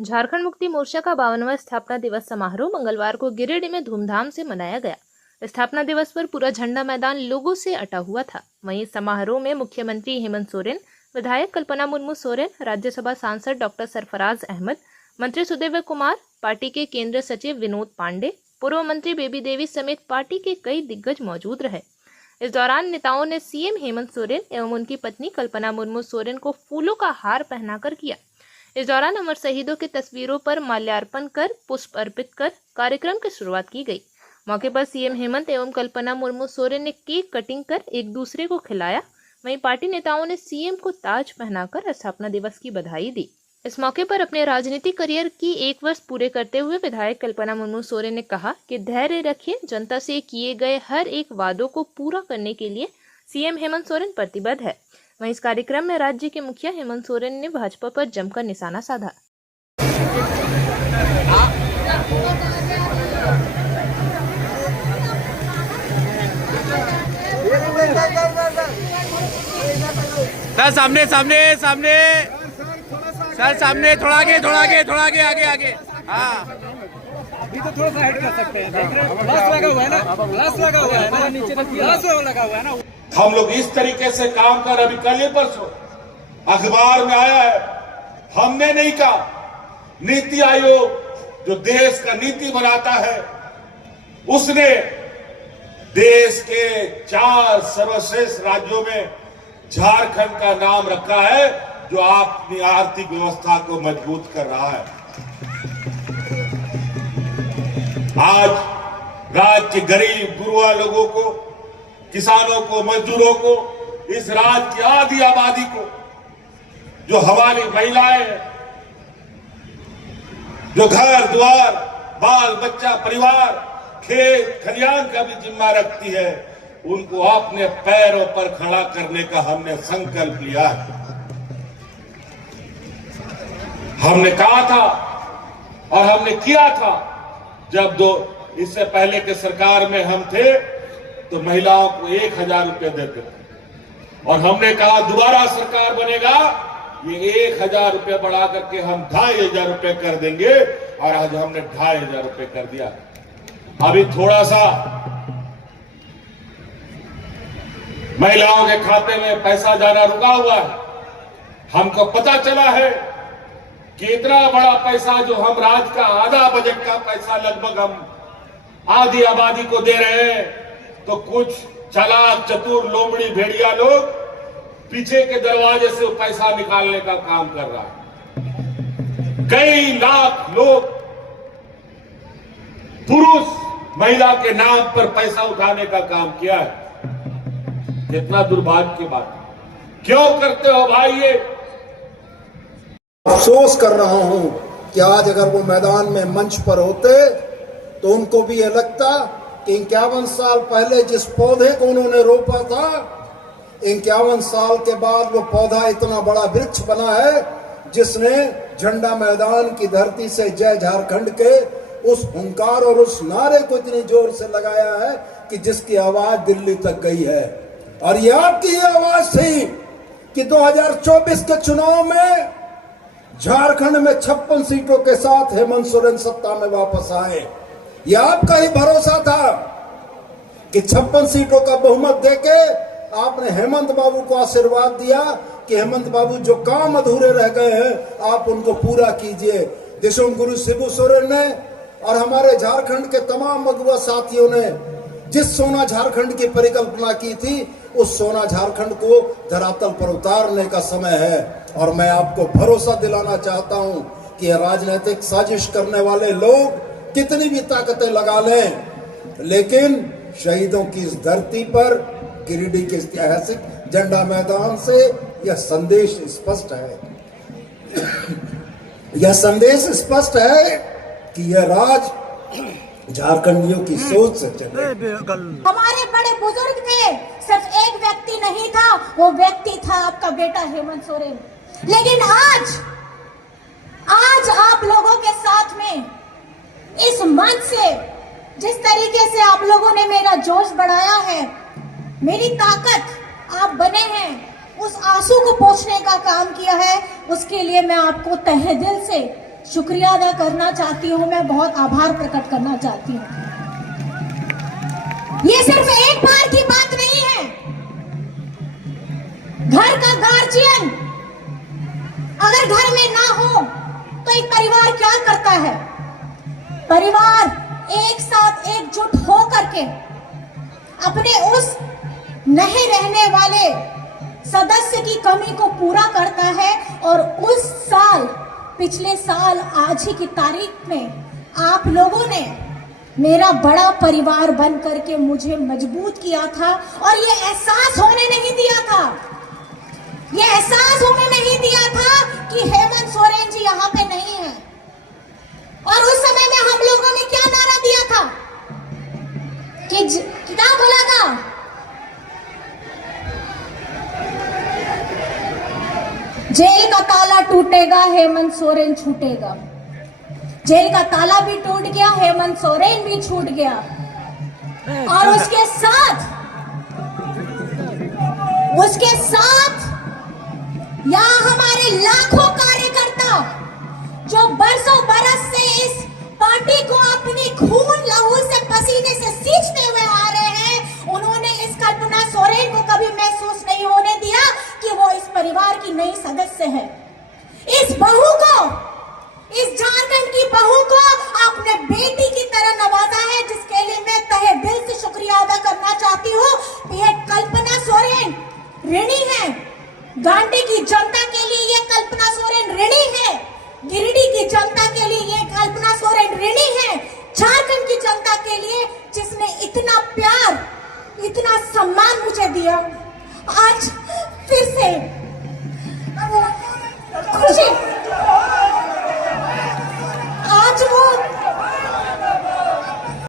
झारखंड मुक्ति मोर्चा का 52वां स्थापना दिवस समारोह मंगलवार को गिरिडीह में धूमधाम से मनाया गया। स्थापना दिवस पर पूरा झंडा मैदान लोगों से अटा हुआ था। वहीं समारोह में मुख्यमंत्री हेमंत सोरेन, विधायक कल्पना मुर्मू सोरेन, राज्यसभा सांसद डॉक्टर सरफराज अहमद, मंत्री सुदेव कुमार, पार्टी के केंद्रीय सचिव विनोद पांडे, पूर्व मंत्री बेबी देवी समेत पार्टी के कई दिग्गज मौजूद रहे। इस दौरान नेताओं ने सीएम हेमंत सोरेन एवं उनकी पत्नी कल्पना मुर्मू सोरेन को फूलों का हार पहनाकर किया। इस दौरान अमर शहीदों की तस्वीरों पर माल्यार्पण कर पुष्प अर्पित कर कार्यक्रम की शुरुआत की गई। मौके पर सीएम हेमंत एवं कल्पना मुर्मू सोरेन ने केक कटिंग कर एक दूसरे को खिलाया। वहीं पार्टी नेताओं ने सीएम को ताज पहनाकर स्थापना दिवस की बधाई दी। इस मौके पर अपने राजनीतिक करियर की 1 वर्ष पूरे करते हुए विधायक कल्पना मुर्मू सोरेन ने कहा कि धैर्य रखिए, जनता से किए गए हर एक वादों को पूरा करने के लिए सीएम हेमंत सोरेन प्रतिबद्ध है। वहीं इस कार्यक्रम में राज्य के मुखिया हेमंत सोरेन ने भाजपा पर जमकर निशाना साधा। सर सामने सामने सामने सर सामने, थोड़ा आगे आगे आगे। हाँ अभी तो थोड़ा सा हेड कर सकते हैं। ग्लास लगा हुआ है ना, ग्लास लगा हुआ है ना, नीचे ग्लास लगा हुआ है ना। हम लोग इस तरीके से काम कर, अभी कल ही परसों अखबार में आया है, हमने नहीं कहा, नीति आयोग जो देश का नीति बनाता है उसने देश के 4 सर्वश्रेष्ठ राज्यों में झारखंड का नाम रखा है, जो अपनी आर्थिक व्यवस्था को मजबूत कर रहा है। आज राज्य के गरीब गुरुआ लोगों को, किसानों को, मजदूरों को, इस राज्य की आधी आबादी को, जो हमारी महिलाएं हैं, जो घर द्वार, बाल बच्चा, परिवार, खेत खलियान का भी जिम्मा रखती है, उनको अपने पैरों पर खड़ा करने का हमने संकल्प लिया है। हमने कहा था और हमने किया था, जब इससे पहले के सरकार में हम थे तो महिलाओं को 1000 रुपये देते थे, और हमने कहा दोबारा सरकार बनेगा, ये 1000 रुपये बढ़ा करके हम 2500 रुपये कर देंगे, और आज हमने 2500 रुपये कर दिया। अभी थोड़ा सा महिलाओं के खाते में पैसा जाना रुका हुआ है। हमको पता चला है कि इतना बड़ा पैसा जो हम राज्य का आधा बजट का पैसा लगभग हम आधी आबादी को दे रहे हैं, तो कुछ चालाक चतुर लोमड़ी भेड़िया लोग पीछे के दरवाजे से पैसा निकालने का काम कर रहा है। कई लाख लोग पुरुष महिला के नाम पर पैसा उठाने का काम किया है। कितना दुर्भाग्य की बात है। क्यों करते हो भाई ये? अफसोस कर रहा हूं कि आज अगर वो मैदान में मंच पर होते तो उनको भी यह लगता कि 51 साल पहले जिस पौधे को उन्होंने रोपा था, 51 साल के बाद वो पौधा इतना बड़ा वृक्ष बना है, जिसने झंडा मैदान की धरती से जय झारखंड के उस हुंकार और उस नारे को इतनी जोर से लगाया है कि जिसकी आवाज दिल्ली तक गई है। और ये आपकी आवाज थी कि 2024 के चुनाव में झारखंड में 56 सीटों के साथ हेमंत सोरेन सत्ता में वापस आए। यह आपका ही भरोसा था कि 56 सीटों का बहुमत देके आपने हेमंत बाबू को आशीर्वाद दिया कि हेमंत बाबू जो काम अधूरे रह गए हैं आप उनको पूरा कीजिए। दिशोम गुरु शिबू सोरेन ने और हमारे झारखंड के तमाम मगुआ साथियों ने जिस सोना झारखंड की परिकल्पना की थी, उस सोना झारखंड को धरातल पर उतारने का समय है। और मैं आपको भरोसा दिलाना चाहता हूं कि ये राजनीतिक साजिश करने वाले लोग कितनी भी ताकतें लगा लें, लेकिन शहीदों की इस धरती पर गिरिडीह के ऐतिहासिक झंडा मैदान से यह संदेश स्पष्ट है। यह संदेश स्पष्ट है कि यह राज झारखंडियों की सोच से चले। हमारे बड़े बुजुर्ग थे, सिर्फ एक व्यक्ति नहीं था, वो व्यक्ति था आपका बेटा हेमंत सोरेन। लेकिन आज आप लोगों के साथ में इस मंच से जिस तरीके से आप लोगों ने मेरा जोश बढ़ाया है, मेरी ताकत आप बने हैं, उस आंसू को पोंछने का काम किया है, उसके लिए मैं आपको तहे दिल से शुक्रिया अदा करना चाहती हूँ, मैं बहुत आभार प्रकट करना चाहती हूँ। ये सिर्फ एक बार की बात नहीं है। घर का गार्जियन अगर घर में ना हो तो एक परिवार क्या करता है? परिवार एक साथ एकजुट हो करके अपने उस नहीं रहने वाले सदस्य की कमी को पूरा करता है। और उस साल, पिछले साल आज ही की तारीख में आप लोगों ने मेरा बड़ा परिवार बन करके मुझे मजबूत किया था और ये एहसास होने नहीं दिया था, ये एहसास होने नहीं दिया था कि हेमंत सोरेन जी यहाँ पे नहीं है। और उस समय में हम लोगों ने क्या नारा दिया था कि क्या बोला था? जेल का ताला टूटेगा, हेमंत सोरेन छूटेगा। जेल का ताला भी टूट गया, हेमंत सोरेन भी छूट गया। और उसके साथ यहाँ हमारे लाखों कार्यकर्ता जो बरसों बरस से इस पार्टी को अपनी खून लहू से पसीने से सींचते हुए आ रहे हैं, उन्होंने इस कल्पना सोरेन को कभी महसूस नहीं होने दिया कि वो इस परिवार की नई सदस्य है। इस बहू को, इस झारखंड की बहू को आपने बेटी की तरह नवाजा है, जिसके लिए मैं तहे दिल से शुक्रिया अदा करना चाहती हूँ। ये कल्पना सोरेन ऋणी है, गांधी की जनता के लिए ये कल्पना सोरेन ऋणी है, गिरिडीह की जनता के लिए ये कल्पना सोरेन ऋणी है, झारखंड की जनता के लिए जिसने इतना प्यार, इतना सम्मान मुझे दिया। आज फिर से खुशी